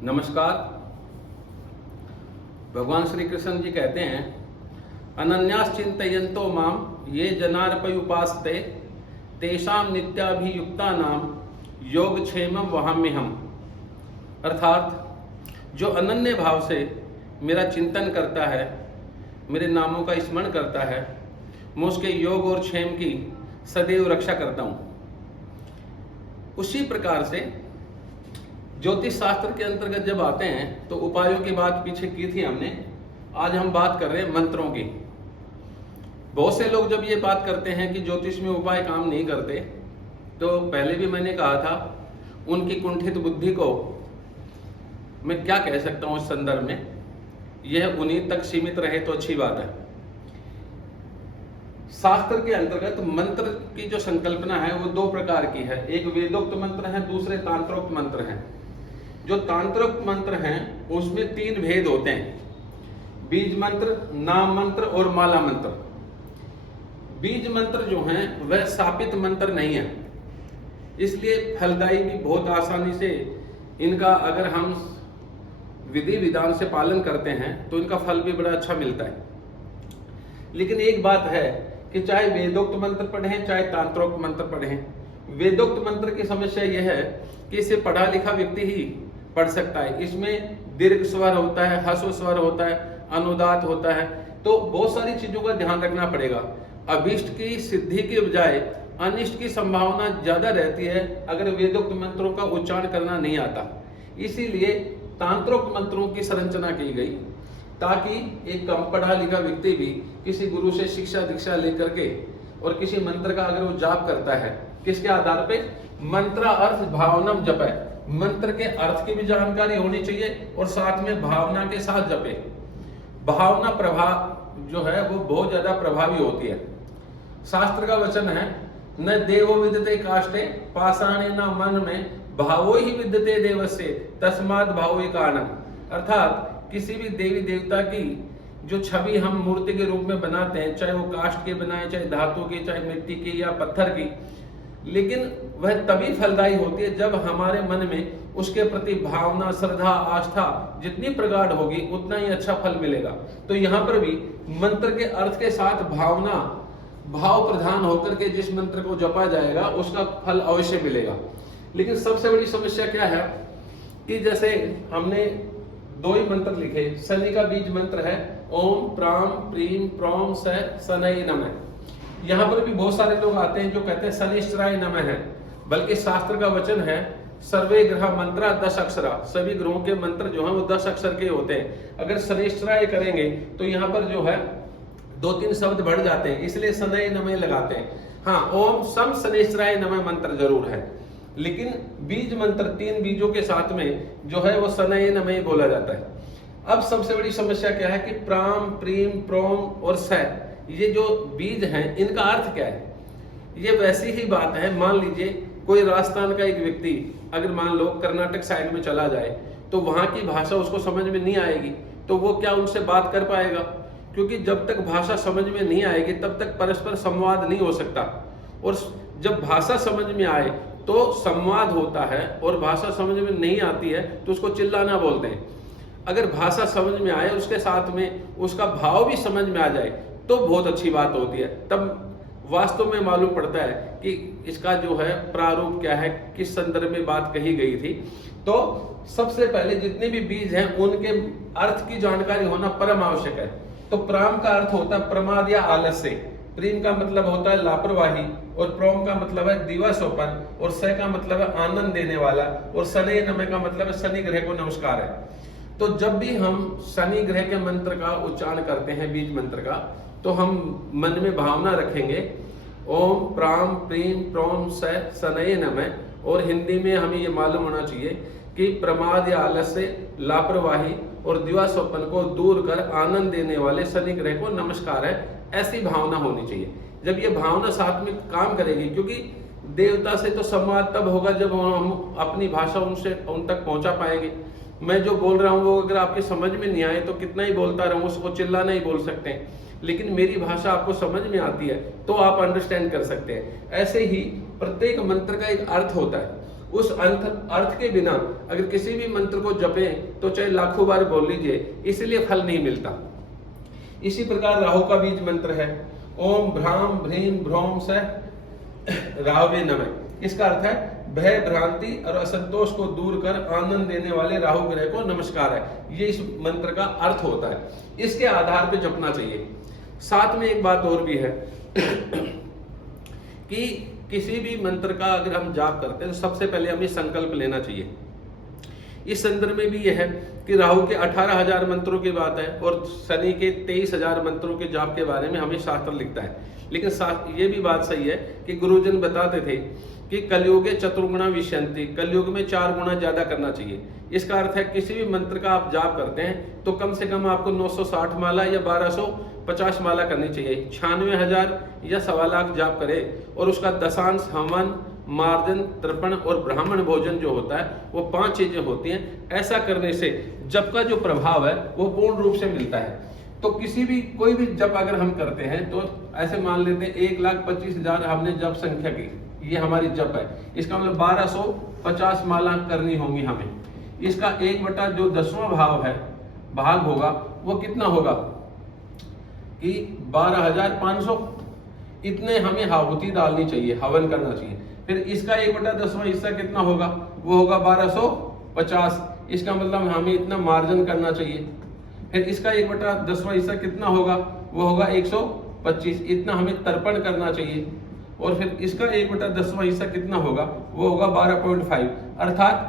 नमस्कार। भगवान श्री कृष्ण जी कहते हैं, अनन्याश्चिंतयन्तो माम ये जनार्पय उपासते तेषाम नित्याभियुक्ता नाम योगक्षेमम वहाम्यहम। अर्थात जो अनन्य भाव से मेरा चिंतन करता है, मेरे नामों का स्मरण करता है, मैं उसके योग और क्षेम की सदैव रक्षा करता हूँ। उसी प्रकार से ज्योतिष शास्त्र के अंतर्गत जब आते हैं तो उपायों की बात पीछे की थी हमने। आज हम बात कर रहे हैं मंत्रों की। बहुत से लोग जब ये बात करते हैं कि ज्योतिष में उपाय काम नहीं करते, तो पहले भी मैंने कहा था उनकी कुंठित बुद्धि को मैं क्या कह सकता हूँ इस संदर्भ में, यह उन्हीं तक सीमित रहे तो अच्छी बात है। शास्त्र के अंतर्गत मंत्र की जो संकल्पना है वो दो प्रकार की है। एक वेदोक्त मंत्र है, दूसरे तांत्रोक्त मंत्र हैं। जो तांत्रिक मंत्र हैं उसमें तीन भेद होते हैं, बीज मंत्र, नाम मंत्र और माला मंत्र। बीज मंत्र जो हैं वह स्थापित मंत्र नहीं है, इसलिए फलदायी भी बहुत आसानी से इनका अगर हम विधि विधान से पालन करते हैं तो इनका फल भी बड़ा अच्छा मिलता है। लेकिन एक बात है कि चाहे वेदोक्त मंत्र पढ़ें चाहे तांत्रोक्त मंत्र पढ़ें, वेदोक्त मंत्र की समस्या यह है कि इसे पढ़ा लिखा व्यक्ति ही पढ़ सकता है। इसमें दीर्घ स्वर होता है, ह्रस्व स्वर होता है, अनुदात होता है, तो बहुत सारी चीजों का ध्यान रखना पड़ेगा। अभीष्ट की सिद्धि के बजाय अनिष्ट की संभावना ज्यादा रहती है अगर वेदोक्त मंत्रों का उच्चारण करना नहीं आता। इसीलिए तांत्रोक्त मंत्रों की संरचना की गई ताकि एक कम पढ़ा लिखा व्यक्ति भी किसी गुरु से शिक्षा दीक्षा लेकर के और किसी मंत्र का अगर वो जाप करता है, किसके आधार पे, मंत्र अर्थ भावनम जपे, मंत्र के अर्थ की भी जानकारी होनी चाहिए और साथ में भावना के साथ जपे। भावना प्रभाव जो है वो बहुत ज्यादा प्रभावी होती है। शास्त्र का वचन है, न देवो विद्यते काष्ठे पाषाणे न मन में भावो ही विद्यते देवस्य तस्मात् भावो कारणम। अर्थात किसी भी देवी देवता की जो छवि हम मूर्ति के रूप में बनाते हैं, चाहे वो काष्ठ के बनाए, चाहे धातु की, चाहे मिट्टी की या पत्थर की, लेकिन वह तभी फलदायी होती है जब हमारे मन में उसके प्रति भावना, श्रद्धा, आस्था जितनी प्रगाढ़ होगी उतना ही अच्छा फल मिलेगा। तो यहाँ पर भी मंत्र के अर्थ के साथ भावना, भाव प्रधान होकर के जिस मंत्र को जपा जाएगा उसका फल अवश्य मिलेगा। लेकिन सबसे बड़ी समस्या क्या है कि जैसे हमने दो ही मंत्र लिखे। शनि का बीज मंत्र है ओम प्राम प्रीम प्रोम स शनये नमः। यहाँ पर भी बहुत सारे लोग आते हैं जो कहते हैं शनिश्चराय नमः है, बल्कि शास्त्र का वचन है सर्वे ग्रह मंत्रा 10 अक्षरा। सभी ग्रहों के मंत्र जो हैं वो 10 अक्षर के होते हैं। अगर शनिश्चराय करेंगे तो यहाँ पर जो है 2-3 शब्द बढ़ जाते हैं, इसलिए शनये नमः लगाते हैं। हाँ, ओम सम शनिश्चराय नमः मंत्र जरूर है, लेकिन बीज मंत्र 3 बीजों के साथ में जो है वो शनये नमः बोला जाता है। अब सबसे बड़ी समस्या क्या है कि प्राम प्रीम प्रोम और स, ये जो बीज हैं इनका अर्थ क्या है। ये वैसी ही बात है, मान लीजिए कोई राजस्थान का एक व्यक्ति अगर मान लो कर्नाटक साइड में चला जाए तो वहां की भाषा उसको समझ में नहीं आएगी, तो वो क्या उनसे बात कर पाएगा? क्योंकि जब तक भाषा समझ में नहीं आएगी तब तक परस्पर संवाद नहीं हो सकता। और जब भाषा समझ में आए तो संवाद होता है, और भाषा समझ में नहीं आती है तो उसको चिल्लाना बोलते हैं। अगर भाषा समझ में आए, उसके साथ में उसका भाव भी समझ में आ जाए तो बहुत अच्छी बात होती है। तब वास्तव में मालूम पड़ता है कि इसका जो है प्रारूप क्या है, किस संदर्भ में बात कही गई थी। तो सबसे पहले जितने भी बीज हैं उनके अर्थ की जानकारी होना परम आवश्यक है। तो प्राम का अर्थ होता है प्रमाद या आलस्य, प्रीम का मतलब होता है लापरवाही, और प्रोम का मतलब है दिवास्वपन, और स का मतलब है आनंद देने वाला, और शनये नमः का मतलब है शनि ग्रह को नमस्कार है। तो जब भी हम शनि ग्रह के मंत्र का उच्चारण करते हैं, बीज मंत्र का, तो हम मन में भावना रखेंगे ओम प्राम प्रीम प्रोम स शनये नमः। और हिंदी में हमें ये मालूम होना चाहिए कि प्रमाद या आलस्य, लापरवाही और दिवास्वप्न को दूर कर आनंद देने वाले शनि ग्रह को नमस्कार है, ऐसी भावना होनी चाहिए। जब ये भावना साथ में काम करेगी, क्योंकि देवता से तो संवाद तब होगा जब हम अपनी भाषा उन तक पहुंचा पाएंगे। मैं जो बोल रहा हूँ वो अगर आपके समझ में नहीं आए तो कितना ही बोलता रहूं, उसको चिल्लाना ही बोल सकते हैं, लेकिन मेरी भाषा आपको समझ में आती है तो आप अंडरस्टैंड कर सकते हैं। ऐसे ही प्रत्येक मंत्र का एक अर्थ होता है। उस अर्थ के बिना अगर किसी भी मंत्र को जपें तो चाहे लाखों बार बोल लीजिए, इसलिए फल नहीं मिलता। इसी प्रकार राहु का बीज मंत्र है ओम भ्राम भ्रीम भ्रौम स राहवे नमः। इसका अर्थ है भय भ्रांति और असंतोष को दूर कर आनंद देने वाले राहु ग्रह को नमस्कार है। ये इस मंत्र का अर्थ होता है, इसके आधार पे जपना चाहिए। साथ में एक बात और भी है कि किसी भी मंत्र का अगर हम जाप करते हैं तो सबसे पहले हमें संकल्प लेना चाहिए। इस संदर्भ में भी यह है कि राहु के 18,000 मंत्रों की बात है और शनि के 23,000 मंत्रों के जाप के बारे में हमें शास्त्र लिखता है। लेकिन ये भी बात सही है कि गुरुजन बताते थे कि कलयुगे चतुर्गुणा विशंति, कलयुग में 4 गुना ज्यादा करना चाहिए। इसका अर्थ है किसी भी मंत्र का आप जाप करते हैं तो कम से कम आपको 960 माला या 1250 माला करनी चाहिए। 96,000 या 1.25 लाख जाप करें और उसका दशांश हवन, मार्जन, तर्पण और ब्राह्मण भोजन जो होता है वो 5 चीजें होती हैं। ऐसा करने से जप का जो प्रभाव है वो पूर्ण रूप से मिलता है। तो किसी भी कोई भी जप अगर हम करते हैं तो ऐसे मान लेते हैं 1,25,000 हमने जप संख्या की, ये हमारी जप है, इसका मतलब 1250 माला करनी होंगी हमें। इसका 1/10वां भाग होगा वो कितना होगा कि 12,500, इतने हमें आहुति डालनी चाहिए, हवन करना चाहिए। फिर इसका 1/10वां हिस्सा कितना होगा, वो होगा 1250, इसका मतलब हमें इतना मार्जन करना चाहिए। फिर इसका 1/10वां हिस्सा कितना होगा, वो होगा 125, इतना हमें तर्पण करना चाहिए। और फिर इसका 1/10वां हिस्सा कितना होगा, वो होगा 12.5, अर्थात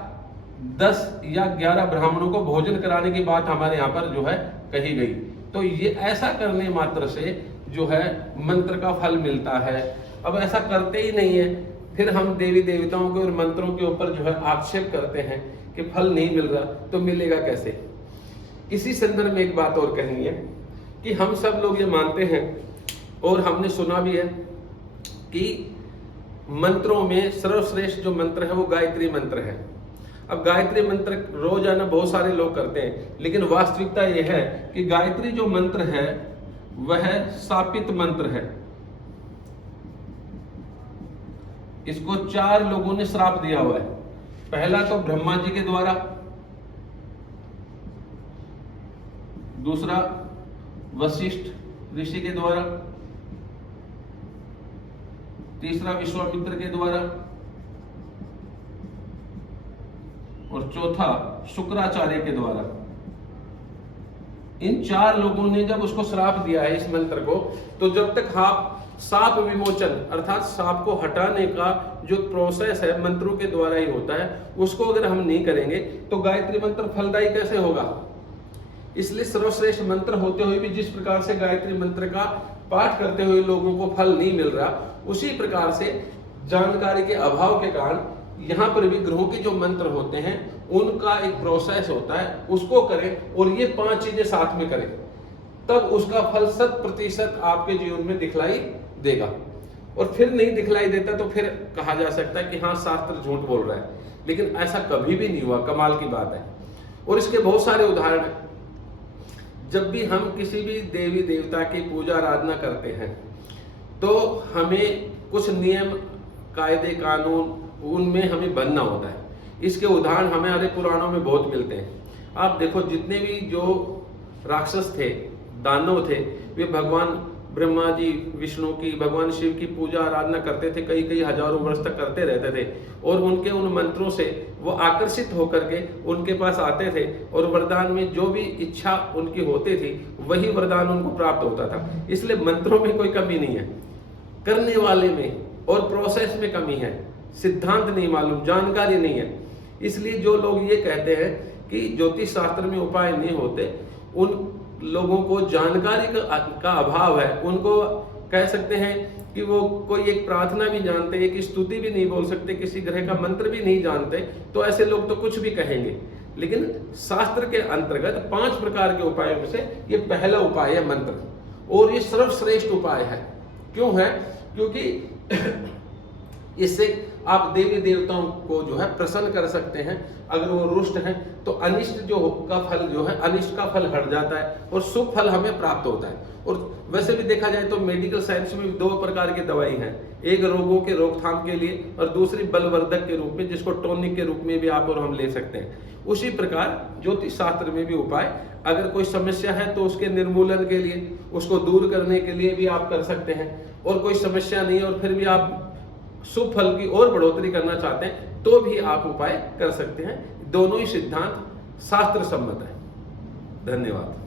10 या 11 ब्राह्मणों को भोजन कराने की बात हमारे यहाँ पर जो है कही गई। तो ये ऐसा करने मात्र से जो है मंत्र का फल मिलता है। अब ऐसा करते ही नहीं है, फिर हम देवी देवताओं के और मंत्रों के ऊपर जो है आक्षेप करते हैं कि फल नहीं मिल रहा, तो मिलेगा कैसे। इसी संदर्भ में एक बात और कहनी है कि हम सब लोग ये मानते हैं और हमने सुना भी है कि मंत्रों में सर्वश्रेष्ठ जो मंत्र है वो गायत्री मंत्र है। अब गायत्री मंत्र रोजाना बहुत सारे लोग करते हैं, लेकिन वास्तविकता यह है कि गायत्री जो मंत्र है वह शापित मंत्र है। इसको 4 लोगों ने श्राप दिया हुआ है। पहला तो ब्रह्मा जी के द्वारा, दूसरा वशिष्ठ ऋषि के द्वारा, तीसरा विश्वामित्र के द्वारा और चौथा शुक्राचार्य के द्वारा। इन 4 लोगों ने जब उसको श्राप दिया है इस मंत्र को, तो जब तक आप साप विमोचन अर्थात सांप को हटाने का जो प्रोसेस है मंत्रों के द्वारा ही होता है, उसको अगर हम नहीं करेंगे तो गायत्री मंत्र फलदायी कैसे होगा। इसलिए सर्वश्रेष्ठ मंत्र होते हुए भी जिस प्रकार से गायत्री मंत्र का पाठ करते हुए लोगों को फल नहीं मिल रहा, उसी प्रकार से जानकारी के अभाव के कारण यहाँ पर भी ग्रहों के जो मंत्र होते हैं उनका एक प्रोसेस होता है, उसको करें और ये 5 चीजें साथ में करें, तब उसका फल 100% आपके जीवन में दिखलाई देगा। और फिर नहीं दिखलाई देता तो फिर कहा जा सकता है कि हाँ शास्त्र झूठ बोल रहा है, लेकिन ऐसा कभी भी नहीं हुआ। कमाल की बात है। और इसके बहुत सारे उदाहरण हैं। जब भी हम किसी भी देवी देवता की पूजा आराधना करते हैं तो हमें कुछ नियम कायदे कानून उनमें हमें बनना होता है। इसके उदाहरण हमारे पुराणों में बहुत मिलते हैं। आप देखो जितने भी जो राक्षस थे, दानव थे, वे भगवान ब्रह्मा जी, विष्णु की, भगवान शिव की पूजा आराधना करते थे, कई कई हजारों वर्ष तक करते रहते थे। और उनके उन मंत्रों से वो आकर्षित होकर के उनके पास आते थे और वरदान में जो भी इच्छा उनकी होती थी वही वरदान उनको प्राप्त होता था। इसलिए मंत्रों में कोई कमी नहीं है, करने वाले में और प्रोसेस में कमी है। सिद्धांत नहीं मालूम, जानकारी नहीं है। इसलिए जो लोग ये कहते हैं कि ज्योतिष शास्त्र में उपाय नहीं होते, उन लोगों को जानकारी का अभाव है। उनको कह सकते हैं कि वो कोई एक प्रार्थना भी जानते, एक स्तुति भी नहीं बोल सकते, किसी ग्रह का मंत्र भी नहीं जानते, तो ऐसे लोग तो कुछ भी कहेंगे। लेकिन शास्त्र के अंतर्गत 5 प्रकार के उपायों में से ये पहला उपाय है मंत्र, और ये सर्वश्रेष्ठ उपाय है। क्यों है? क्योंकि इससे आप देवी देवताओं को जो है प्रसन्न कर सकते हैं। अगर वो रुष्ट हैं तो अनिष्ट का फल जो है, अनिष्ट का फल हट जाता है और शुभ फल हमें प्राप्त होता है। और वैसे भी देखा जाए तो मेडिकल साइंस में भी दो प्रकार की दवाई हैं, एक रोगों के रोकथाम के लिए और दूसरी बलवर्धक के रूप में, जिसको टॉनिक के रूप में भी आप और हम ले सकते हैं। उसी प्रकार ज्योतिष शास्त्र में भी उपाय, अगर कोई समस्या है तो उसके निर्मूलन के लिए, उसको दूर करने के लिए भी आप कर सकते हैं। और कोई समस्या नहीं और फिर भी आप शुभ फल की और बढ़ोतरी करना चाहते हैं तो भी आप उपाय कर सकते हैं। दोनों ही सिद्धांत शास्त्र सम्मत है। धन्यवाद।